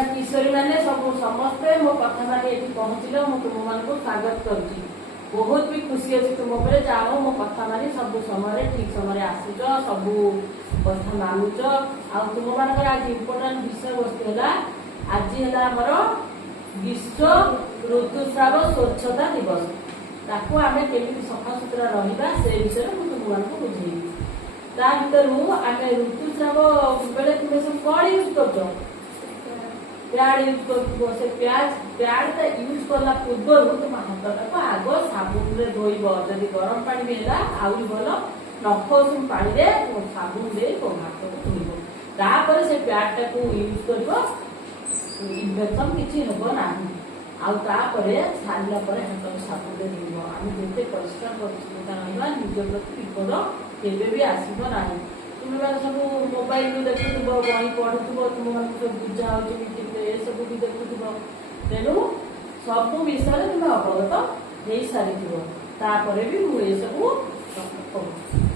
अच्छा किशोरी मैंने सब समस्ते मो कथा मानी ये पहुँचल मुझे तुम मान स्वागत करुँची बहुत भी खुशी अच्छी तुम उपर जाओ मो कथा मानी सब समय ठीक समय आसुच सब कथा मानुच आ तुम मान आज इम्पोर्टाट विषय वस्तु है आज है आमर विश्व ऋतुस्राव स्वच्छता दिवस ताकू आम केमी सफा सुतरा रहा से विषय मुझे तुमको बुझेबी ता भर आम ऋतुस्राव बेले तुम्हें सब कौन यूज कर प्याड यूज कर से प्याड यूज कला पूर्व तुम हाथ आग साबुन रे धोब जदि गरम पानी भी है आहरी भल नख उषुम पानी रे साबुन दे हाथ को धोब से प्याड टाक यूज कर इन्फेक्शन किसी हम ना आउे सारा हाथ साबुन रे धोब आम जिते परिष्कार परिच्छन्नता रहा निज प्रति विपद केवे भी आसब ना तुम मैंने सब मोबाइल भी देखुव बही पढ़ुव तुम मान सब बुझा हो सब भी देखुव तेणु सब विषय तुम अवगत हो सारी भी मुझे सब कहूँ।